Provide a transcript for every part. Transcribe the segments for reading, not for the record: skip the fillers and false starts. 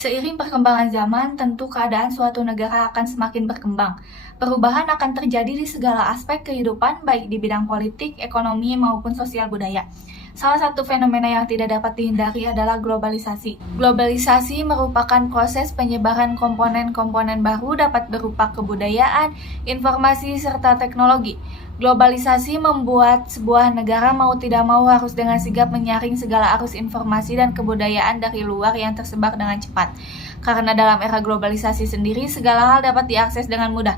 Seiring perkembangan zaman, tentu keadaan suatu negara akan semakin berkembang. Perubahan akan terjadi di segala aspek kehidupan, baik di bidang politik, ekonomi, maupun sosial budaya. Salah satu fenomena yang tidak dapat dihindari adalah globalisasi. Globalisasi merupakan proses penyebaran komponen-komponen baru dapat berupa kebudayaan, informasi, serta teknologi. Globalisasi membuat sebuah negara mau tidak mau harus dengan sigap menyaring segala arus informasi dan kebudayaan dari luar yang tersebar dengan cepat. Karena dalam era globalisasi sendiri, segala hal dapat diakses dengan mudah.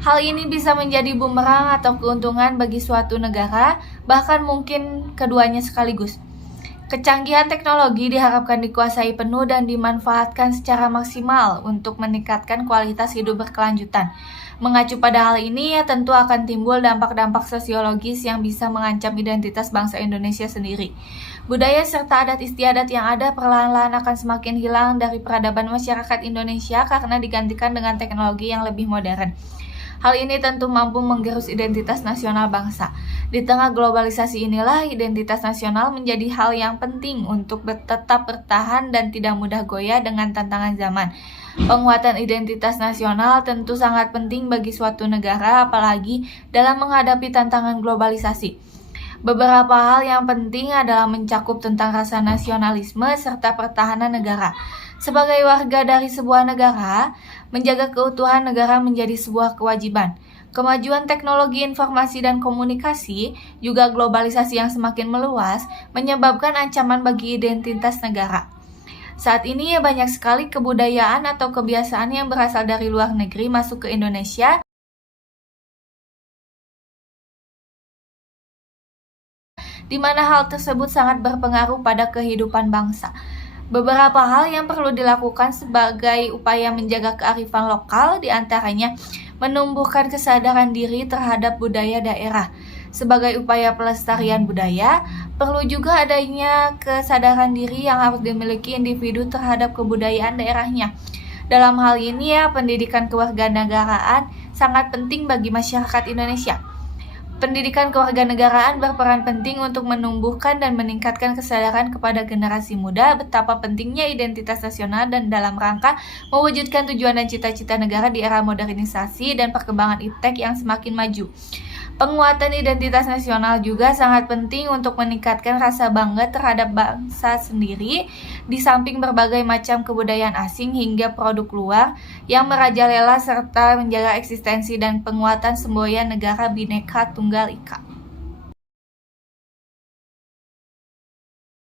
Hal ini bisa menjadi bumerang atau keuntungan bagi suatu negara, bahkan mungkin keduanya sekaligus. Kecanggihan teknologi diharapkan dikuasai penuh dan dimanfaatkan secara maksimal untuk meningkatkan kualitas hidup berkelanjutan. Mengacu pada hal ini, ya tentu akan timbul dampak-dampak sosiologis yang bisa mengancam identitas bangsa Indonesia sendiri. Budaya serta adat istiadat yang ada perlahan-lahan akan semakin hilang dari peradaban masyarakat Indonesia karena digantikan dengan teknologi yang lebih modern. Hal ini tentu mampu menggerus identitas nasional bangsa. Di tengah globalisasi inilah identitas nasional menjadi hal yang penting untuk tetap bertahan dan tidak mudah goyah dengan tantangan zaman. Penguatan identitas nasional tentu sangat penting bagi suatu negara, apalagi dalam menghadapi tantangan globalisasi. Beberapa hal yang penting adalah mencakup tentang rasa nasionalisme serta pertahanan negara. Sebagai warga dari sebuah negara, menjaga keutuhan negara menjadi sebuah kewajiban. Kemajuan teknologi informasi dan komunikasi, juga globalisasi yang semakin meluas, menyebabkan ancaman bagi identitas negara. Saat ini banyak sekali kebudayaan atau kebiasaan yang berasal dari luar negeri masuk ke Indonesia, di mana hal tersebut sangat berpengaruh pada kehidupan bangsa. Beberapa hal yang perlu dilakukan sebagai upaya menjaga kearifan lokal, diantaranya menumbuhkan kesadaran diri terhadap budaya daerah. Sebagai upaya pelestarian budaya, perlu juga adanya kesadaran diri yang harus dimiliki individu terhadap kebudayaan daerahnya. Dalam hal ini pendidikan kewarganegaraan sangat penting bagi masyarakat Indonesia. Pendidikan kewarganegaraan berperan penting untuk menumbuhkan dan meningkatkan kesadaran kepada generasi muda betapa pentingnya identitas nasional dan dalam rangka mewujudkan tujuan dan cita-cita negara di era modernisasi dan perkembangan iptek yang semakin maju. Penguatan identitas nasional juga sangat penting untuk meningkatkan rasa bangga terhadap bangsa sendiri, di samping berbagai macam kebudayaan asing hingga produk luar yang merajalela serta menjaga eksistensi dan penguatan semboyan negara Bhinneka Tunggal Ika.